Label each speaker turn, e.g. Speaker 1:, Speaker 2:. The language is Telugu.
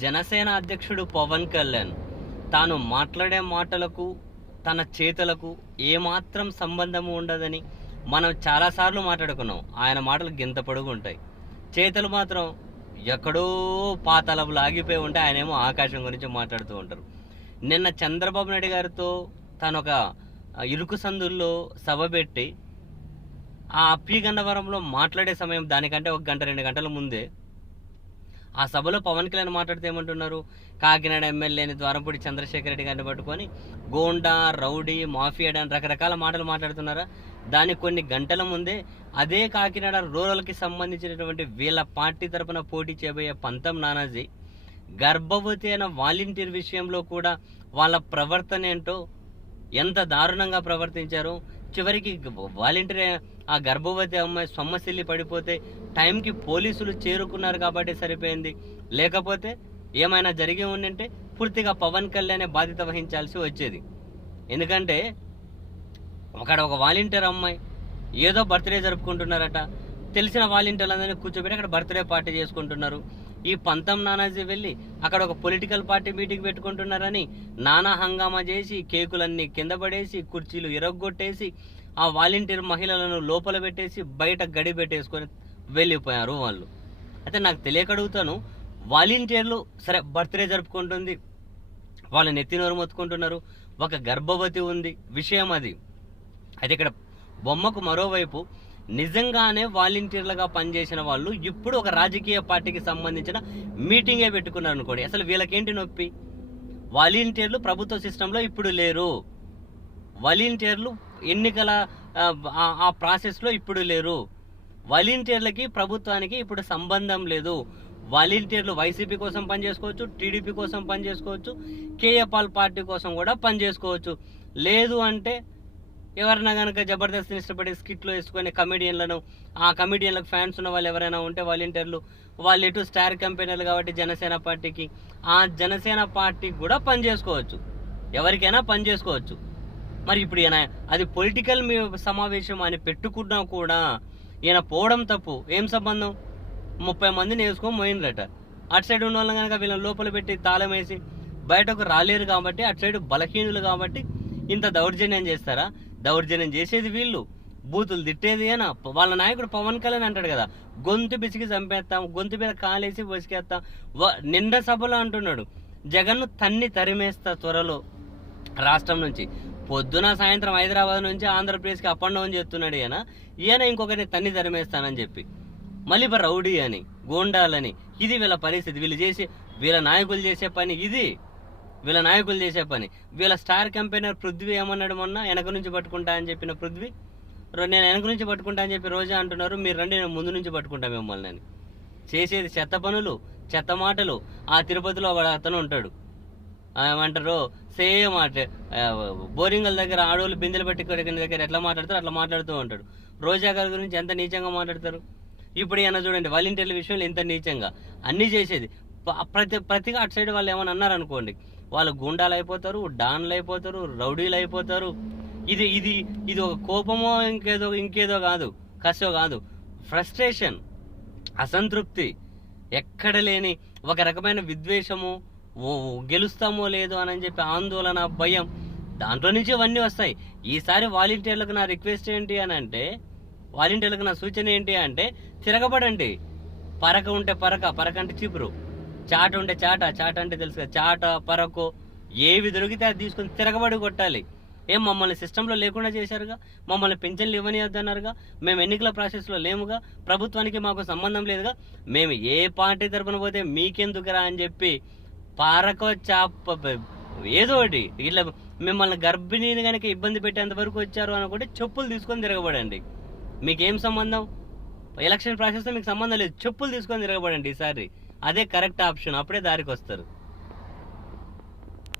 Speaker 1: జనసేన అధ్యక్షుడు పవన్ కళ్యాణ్ తాను మాట్లాడే మాటలకు తన చేతులకు ఏమాత్రం సంబంధము ఉండదని మనం చాలాసార్లు మాట్లాడుకున్నాం. ఆయన మాటలు గింత పొడుగు ఉంటాయి చేతులు మాత్రం ఎక్కడో పాతలపులు ఆగిపోయి ఉంటే ఆయనేమో ఆకాశం గురించి మాట్లాడుతూ ఉంటారు. నిన్న చంద్రబాబు నాయుడు గారితో తను ఒక ఇరుకు సందుల్లో సభ పెట్టి ఆ అప్పి గన్నవరంలో మాట్లాడే సమయం దానికంటే ఒక గంట రెండు గంటల ముందే ఆ సభలో పవన్ కళ్యాణ్ మాట్లాడితే ఏమంటున్నారు? కాకినాడ ఎమ్మెల్యేని ద్వారంపూడి చంద్రశేఖర్ రెడ్డి గారిని పట్టుకొని గోండా రౌడీ మాఫియాడ్ అని రకరకాల మాటలు మాట్లాడుతున్నారా? దానికి కొన్ని గంటల ముందే అదే కాకినాడ రూరల్కి సంబంధించినటువంటి వీళ్ళ పార్టీ తరపున పోటీ చేయబోయే పంతం నానాజీ గర్భవతి అయిన వాలంటీర్ విషయంలో కూడా వాళ్ళ ప్రవర్తన ఏంటో ఎంత దారుణంగా ప్రవర్తించారు? చివరికి వాలంటీర్ ఆ గర్భవతి అమ్మాయి సొమ్మసిల్లి పడిపోతే టైంకి పోలీసులు చేరుకున్నారు కాబట్టి సరిపోయింది. లేకపోతే ఏమైనా జరిగి ఉందంటే పూర్తిగా పవన్ కళ్యాణే బాధ్యత వహించాల్సి వచ్చేది. ఎందుకంటే అక్కడ ఒక వాలంటీర్ అమ్మాయి ఏదో బర్త్డే జరుపుకుంటున్నారట. తెలిసిన వాలంటీర్లందరినీ కూర్చోబెట్టి అక్కడ బర్త్డే పార్టీ చేసుకుంటున్నారు. ఈ పంతం నానాజీ వెళ్ళి అక్కడ ఒక పొలిటికల్ పార్టీ మీటింగ్ పెట్టుకుంటున్నారని నానా హంగామా చేసి కేకులన్నీ కింద పడేసి కుర్చీలు ఇరగొట్టేసి ఆ వాలంటీర్ మహిళలను లోపల పెట్టేసి బయట గడి పెట్టేసుకొని వెళ్ళిపోయారు వాళ్ళు. అయితే నాకు తెలియక అడుగుతాను వాలంటీర్లు సరే బర్త్డే జరుపుకుంటుంది వాళ్ళు నెత్తినోరు మొత్తుకుంటున్నారు ఒక గర్భవతి ఉంది విషయం అది. అయితే ఇక్కడ బొమ్మకు మరోవైపు నిజంగానే వాలంటీర్లుగా పనిచేసిన వాళ్ళు ఇప్పుడు ఒక రాజకీయ పార్టీకి సంబంధించిన మీటింగే పెట్టుకున్నారు అనుకోండి. అసలు వీళ్ళకేంటి నొప్పి? వాలంటీర్లు ప్రభుత్వ సిస్టంలో ఇప్పుడు లేరు. వాలంటీర్లు ఎన్నికల ఆ, ప్రాసెస్లో ఇప్పుడు లేరు. వాలంటీర్లకి ప్రభుత్వానికి ఇప్పుడు సంబంధం లేదు. వాలంటీర్లు వైసీపీ కోసం పనిచేసుకోవచ్చు టీడీపీ కోసం పనిచేసుకోవచ్చు కేఏపాల్ పార్టీ కోసం కూడా పనిచేసుకోవచ్చు. లేదు అంటే ఎవరైనా కనుక జబర్దస్త్ని ఇష్టపడే స్కిట్లో వేసుకునే కమెడియన్లను ఆ కమెడియన్లకు ఫ్యాన్స్ ఉన్న వాళ్ళు ఎవరైనా ఉంటే వాలంటీర్లు వాళ్ళు ఎటు స్టార్ కంపెనీలు కాబట్టి జనసేన పార్టీకి ఆ జనసేన పార్టీకి కూడా పనిచేసుకోవచ్చు ఎవరికైనా పనిచేసుకోవచ్చు మరి ఇప్పుడు ఈయన అది పొలిటికల్ సమావేశం అని పెట్టుకున్నా కూడా ఈయన పోవడం తప్పు. ఏం సంబంధం? ముప్పై మందిని వేసుకొని పోయినరట అటు సైడ్ ఉన్న వాళ్ళని కనుక వీళ్ళని లోపల పెట్టి తాళం వేసి బయటకు రాలేరు కాబట్టి అటు సైడ్ బలహీనులు కాబట్టి ఇంత దౌర్జన్యం చేస్తారా? దౌర్జన్యం చేసేది వీళ్ళు. బూతులు తిట్టేది అయినా వాళ్ళ నాయకుడు పవన్ కళ్యాణ్ అంటాడు కదా గొంతు పిసికి చంపేస్తాం గొంతు మీద కాలేసి బసికేస్తాం వ- నిండా సభలో అంటున్నాడు జగన్ను తన్ని తరిమేస్తా త్వరలో రాష్ట్రం నుంచి. పొద్దున సాయంత్రం హైదరాబాద్ నుంచి ఆంధ్రప్రదేశ్కి అప్ అండ్ డౌన్ చేస్తున్నాడు ఈయన. ఈయన ఇంకొకరిని తన్ని తరిమేస్తానని చెప్పి. మళ్ళీ రౌడీ అని గోండాలని ఇది వీళ్ళ పరిస్థితి. వీళ్ళు చేసే వీళ్ళ నాయకులు చేసే పని ఇది. వీళ్ళ నాయకులు చేసే పని. వీళ్ళ స్టార్ కంపెనర్ పృథ్వీ ఏమన్నాడు మొన్న? వెనక నుంచి పట్టుకుంటా అని చెప్పిన పృథ్వీ? నేను వెనక నుంచి పట్టుకుంటా అని చెప్పి రోజా అంటున్నారు మీరు రండి నేను ముందు నుంచి పట్టుకుంటా మిమ్మల్ని అని. చేసేది చెత్త పనులు చెత్త మాటలు ఆ తిరుపతిలో ఒక అతను ఉంటాడు. ఏమంటారు? సేమ్ అట్ బోరింగ్ల దగ్గర ఆడవాళ్ళు బిందెలు పెట్టి కొడుకుని దగ్గర ఎట్లా మాట్లాడతారు అట్లా మాట్లాడుతూ ఉంటాడు. రోజా గారి గురించి ఎంత నీచంగా మాట్లాడతారు? ఇప్పుడు ఈయన చూడండి వాలంటీర్ల విషయంలో ఎంత నీచంగా. అన్నీ చేసేది. ప్రతి ప్రతిగా అటు సైడ్ వాళ్ళు ఏమైనా అన్నారు అనుకోండి వాళ్ళు గుండాలు అయిపోతారు డాన్లు అయిపోతారు రౌడీలు అయిపోతారు ఇది ఇది ఇది ఒక కోపమో ఇంకేదో ఇంకేదో కాదు కసో కాదు. ఫ్రస్ట్రేషన్ అసంతృప్తి ఎక్కడ లేని ఒక రకమైన విద్వేషము ఓ గెలుస్తామో లేదో అని చెప్పి ఆందోళన భయం. దాంట్లో నుంచి ఇవన్నీ వస్తాయి. ఈసారి వాలంటీర్లకు నా రిక్వెస్ట్ ఏంటి అని అంటే వాలంటీర్లకు నా సూచన ఏంటి అంటే తిరగబడండి. పరక ఉంటే పరక పరక అంటే చీపురు. చాట ఉంటే చాట చాట అంటే తెలుసు కదా. చాట పరకు ఏవి దొరికితే అది తీసుకొని తిరగబడి కొట్టాలి. ఏం మమ్మల్ని సిస్టంలో లేకుండా చేశారుగా? మమ్మల్ని పెన్షన్లు ఇవ్వనియద్దన్నారుగా? మేము ఎన్నికల ప్రాసెస్లో లేముగా? ప్రభుత్వానికి మాకు సంబంధం లేదుగా? మేము ఏ పార్టీ తరపున పోతే మీకెందుకురా అని చెప్పి పారకో చాప ఏదో ఒకటి. ఇట్లా మిమ్మల్ని గర్భిణీని కనుక ఇబ్బంది పెట్టేంత వరకు వచ్చారు అనుకుంటే చెప్పులు తీసుకొని తిరగబడండి. మీకేం సంబంధం? ఎలక్షన్ ప్రాసెస్తో మీకు సంబంధం లేదు. చెప్పులు తీసుకొని తిరగబడండి ఈసారి. అదే కరెక్ట్ ఆప్షన్ అప్పుడే దారికి వస్తారు